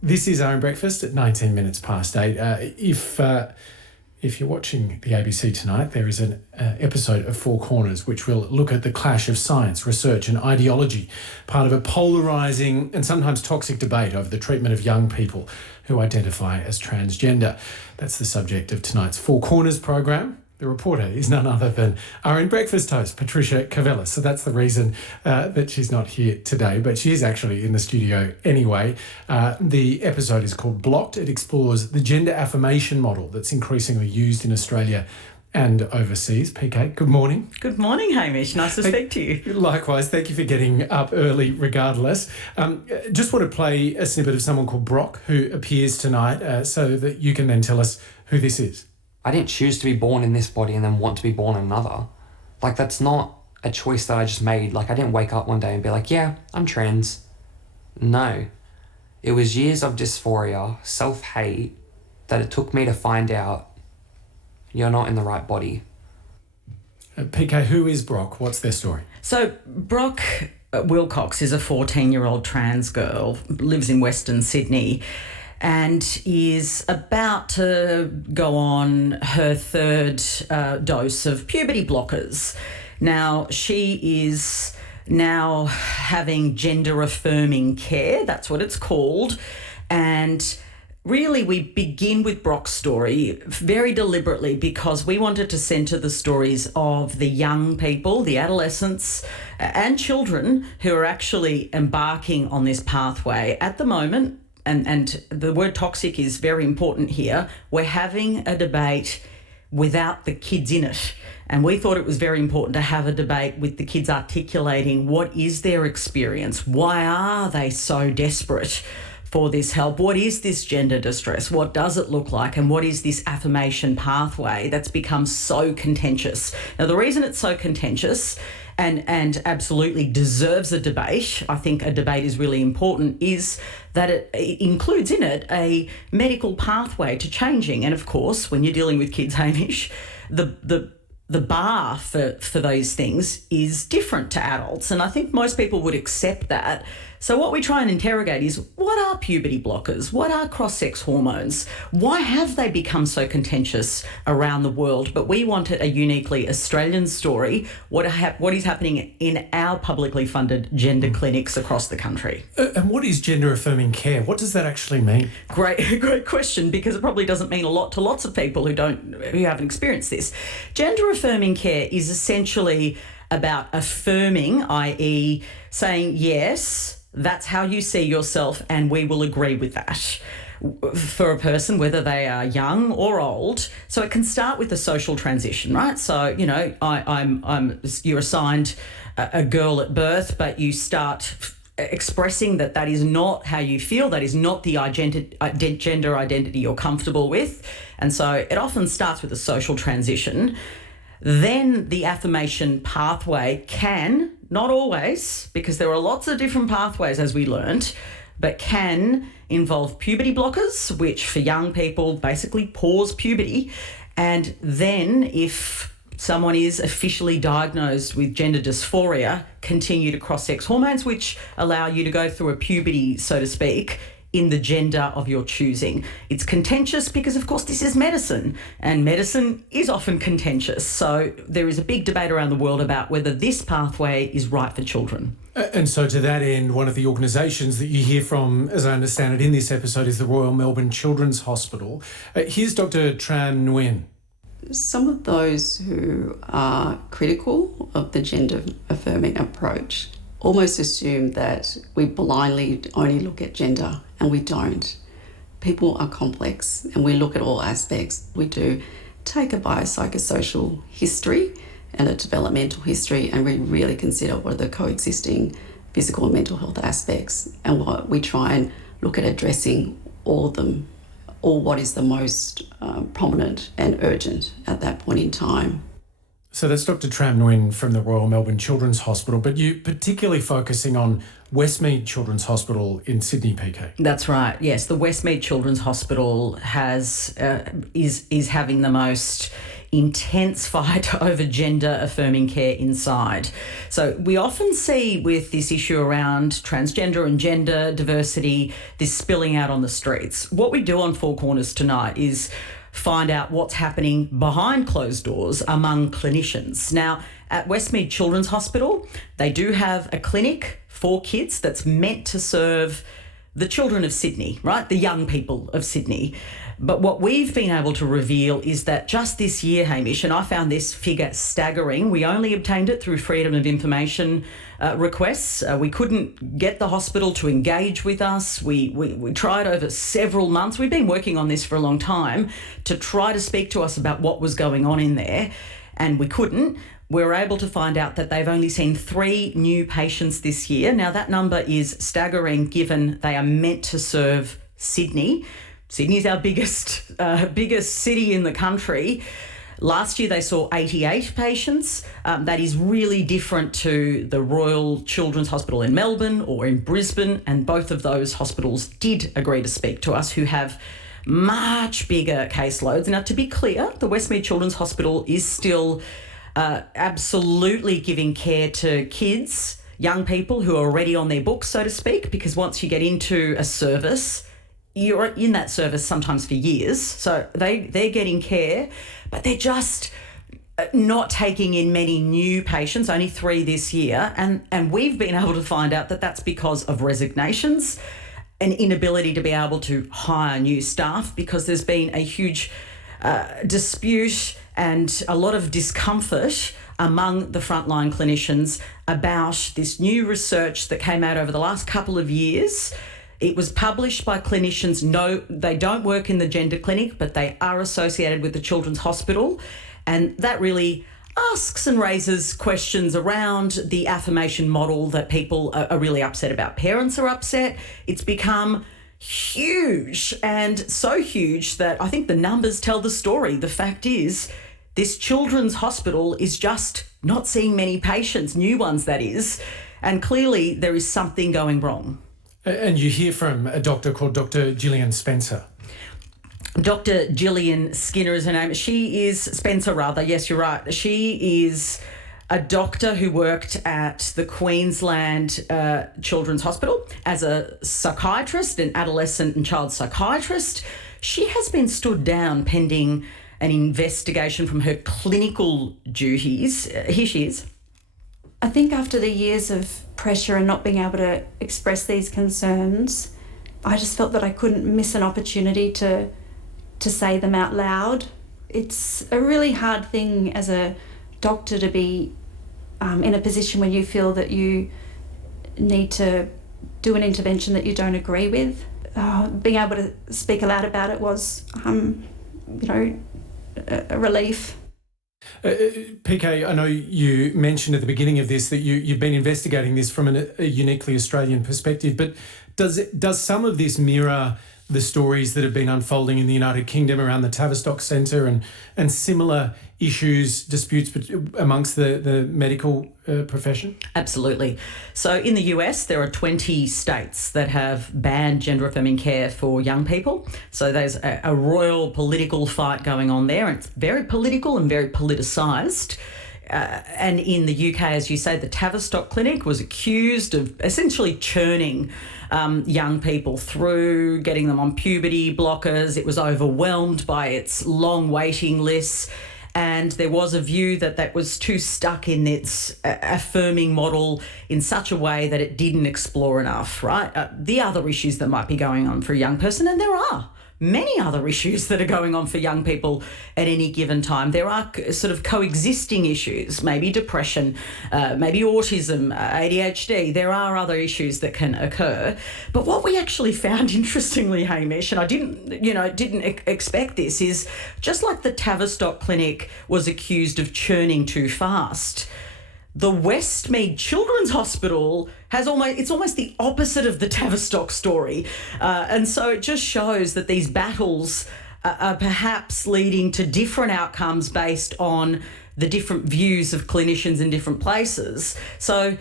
This is Own Breakfast at 19 minutes past 8. If you're watching the ABC tonight, there is an episode of 4Corners which will look at the clash of science, research and ideology, part of a polarising and sometimes toxic debate over the treatment of young people who identify as transgender. That's the subject of tonight's 4Corners program. The reporter is none other than our Own Breakfast host, Patricia Cavellis. So that's the reason that she's not here today, but she is actually in the studio anyway. The episode is called Blocked. It explores the gender affirmation model that's increasingly used in Australia and overseas. PK, good morning. Good morning, Hamish. Nice to speak to you. Likewise. Thank you for getting up early regardless. Just want to play a snippet of someone called Brock who appears tonight so that you can then tell us who this is. I didn't choose to be born in this body and then want to be born in another. Like, that's not a choice that I just made. Like, I didn't wake up one day and be like, yeah, I'm trans. No. It was years of dysphoria, self-hate, that it took me to find out you're not in the right body. PK, who is Brock? What's their story? So, Brock Wilcox is a 14-year-old trans girl, lives in Western Sydney, and is about to go on her third dose of puberty blockers. Now, she is now having gender-affirming care, that's what it's called, and really we begin with Brock's story very deliberately because we wanted to centre the stories of the young people, the adolescents and children who are actually embarking on this pathway at the moment. And the word toxic is very important here. We're having a debate without the kids in it. And we thought it was very important to have a debate with the kids articulating what is their experience? Why are they so desperate for this help? What is this gender distress? What does it look like? And what is this affirmation pathway that's become so contentious? Now, the reason it's so contentious and absolutely deserves a debate, I think a debate is really important, is that it includes in it a medical pathway to changing. And of course, when you're dealing with kids, Hamish, the bar for those things is different to adults. And I think most people would accept that. So what we try and interrogate is, what are puberty blockers? What are cross-sex hormones? Why have they become so contentious around the world? But we wanted a uniquely Australian story, what is happening in our publicly funded gender clinics across the country. And what is gender-affirming care? What does that actually mean? Great question, because it probably doesn't mean a lot to lots of people who haven't experienced this. Gender-affirming care is essentially about affirming, i.e. saying, yes, that's how you see yourself and we will agree with that for a person, whether they are young or old. So it can start with a social transition, right? So, you know, you're assigned a girl at birth, but you start expressing that is not how you feel, that is not the gender identity you're comfortable with. And so it often starts with a social transition. Then the affirmation pathway can, not always, because there are lots of different pathways as we learnt, but can involve puberty blockers, which for young people basically pause puberty. And then if someone is officially diagnosed with gender dysphoria, continue to cross-sex hormones, which allow you to go through a puberty, so to speak, in the gender of your choosing. It's contentious because, of course, this is medicine, and medicine is often contentious. So there is a big debate around the world about whether this pathway is right for children. And so to that end, one of the organisations that you hear from, as I understand it, in this episode is the Royal Melbourne Children's Hospital. Here's Dr. Tram Nguyen. Some of those who are critical of the gender-affirming approach almost assume that we blindly only look at gender, and we don't. People are complex and we look at all aspects. We do take a biopsychosocial history and a developmental history, and we really consider what are the coexisting physical and mental health aspects, and what we try and look at addressing all of them, or what is the most prominent and urgent at that point in time. So that's Dr. Tram Nguyen from the Royal Melbourne Children's Hospital, but you particularly focusing on Westmead Children's Hospital in Sydney, PK. That's right. Yes, the Westmead Children's Hospital is having the most intense fight over gender affirming care inside. So we often see with this issue around transgender and gender diversity, this spilling out on the streets. What we do on 4Corners tonight is find out what's happening behind closed doors among clinicians. Now, at Westmead Children's Hospital, they do have a clinic for kids that's meant to serve the children of Sydney, right? The young people of Sydney. But what we've been able to reveal is that just this year, Hamish, and I found this figure staggering, we only obtained it through Freedom of Information requests. We couldn't get the hospital to engage with us. We tried over several months. We've been working on this for a long time to try to speak to us about what was going on in there, and we couldn't. We were able to find out that they've only seen 3 new patients this year. Now, that number is staggering given they are meant to serve Sydney. Sydney's our biggest city in the country. Last year they saw 88 patients. That is really different to the Royal Children's Hospital in Melbourne or in Brisbane, and both of those hospitals did agree to speak to us, who have much bigger caseloads. Now, to be clear, the Westmead Children's Hospital is still absolutely giving care to kids, young people who are already on their books, so to speak, because once you get into a service, you're in that service sometimes for years. So they're getting care, but they're just not taking in many new patients, only 3 this year. And we've been able to find out that that's because of resignations, an inability to be able to hire new staff, because there's been a huge dispute and a lot of discomfort among the frontline clinicians about this new research that came out over the last couple of years. It was published by clinicians. No, they don't work in the gender clinic, but they are associated with the Children's Hospital. And that really asks and raises questions around the affirmation model that people are really upset about. Parents are upset. It's become huge, and so huge that I think the numbers tell the story. The fact is, this children's hospital is just not seeing many patients, new ones that is, and clearly there is something going wrong. And you hear from a doctor called Dr. Gillian Spencer. Dr. Gillian Skinner is her name. She is, Spencer rather, yes, you're right. She is a doctor who worked at the Queensland Children's Hospital as a psychiatrist, an adolescent and child psychiatrist. She has been stood down pending an investigation from her clinical duties. Here she is. I think after the years of pressure and not being able to express these concerns, I just felt that I couldn't miss an opportunity to say them out loud. It's a really hard thing as a doctor to be in a position where you feel that you need to do an intervention that you don't agree with. Being able to speak aloud about it was, a relief. PK, I know you mentioned at the beginning of this that you've been investigating this from a uniquely Australian perspective, but does some of this mirror the stories that have been unfolding in the United Kingdom around the Tavistock Centre and similar issues, disputes amongst the medical profession? Absolutely. So in the US, there are 20 states that have banned gender-affirming care for young people. So there's a royal political fight going on there, and it's very political and very politicised. And in the UK, as you say, the Tavistock Clinic was accused of essentially churning young people through, getting them on puberty blockers. It was overwhelmed by its long waiting lists. And there was a view that was too stuck in its affirming model in such a way that it didn't explore enough, right? The other issues that might be going on for a young person, and there are many other issues that are going on for young people at any given time. There are sort of coexisting issues, maybe depression, maybe autism, ADHD. There are other issues that can occur. But what we actually found, interestingly, Hamish, and I didn't expect this, is just like the Tavistock Clinic was accused of churning too fast, the Westmead Children's Hospital it's almost the opposite of the Tavistock story. And so it just shows that these battles are perhaps leading to different outcomes based on the different views of clinicians in different places. So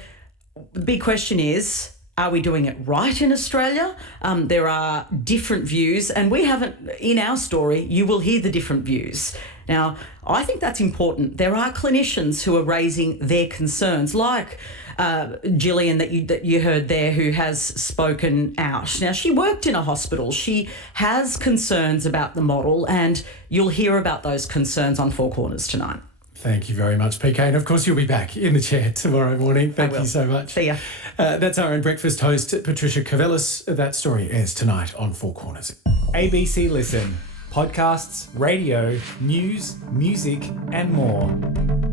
the big question is, are we doing it right in Australia? There are different views, and we haven't, in our story, you will hear the different views. Now, I think that's important. There are clinicians who are raising their concerns, like Gillian that you heard there, who has spoken out. Now, she worked in a hospital. She has concerns about the model, and you'll hear about those concerns on 4Corners tonight. Thank you very much, PK. And of course, you'll be back in the chair tomorrow morning. Thank you so much. See ya. That's our own breakfast host, Patricia Cavellis. That story airs tonight on 4Corners. ABC Listen. Podcasts, radio, news, music, and more.